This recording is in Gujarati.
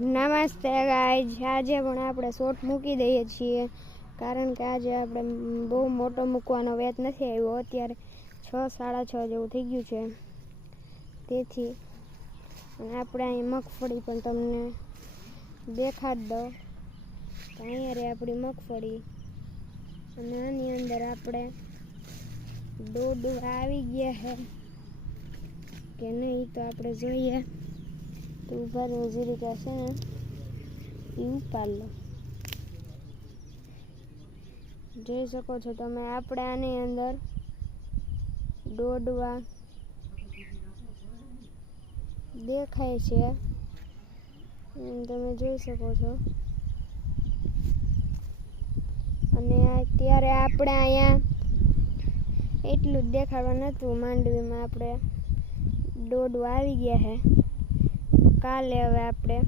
નમસ્તે ગાઈઝ, આજે પણ આપણે શોર્ટ મૂકી દઈએ છીએ કારણ કે આજે આપણે બહુ મોટો મૂકવાનો વેત નથી આવ્યો. અત્યારે 6:30 જેવું થઈ ગયું છે. તેથી આપણે અહીં મગફળી પણ તમને દેખાડ દો. તો અહીંયા રહે આપણી મગફળી અને આની અંદર આપણે ડોડવા આવી ગયા છે કે નહીં તો આપણે જોઈએ. તો ઉભા રહો જરીક છે ને એ ઉપાડ લો. જોઈ શકો છો તમે, આપણે આની અંદર ડોડવા દેખાય છે તમે જોઈ શકો છો. અને અત્યારે આપણે અહીંયા એટલું જ દેખાડવા નહોતું. માંડવીમાં આપણે દોડવા આવી ગયા છે. કાલે હવે આપણે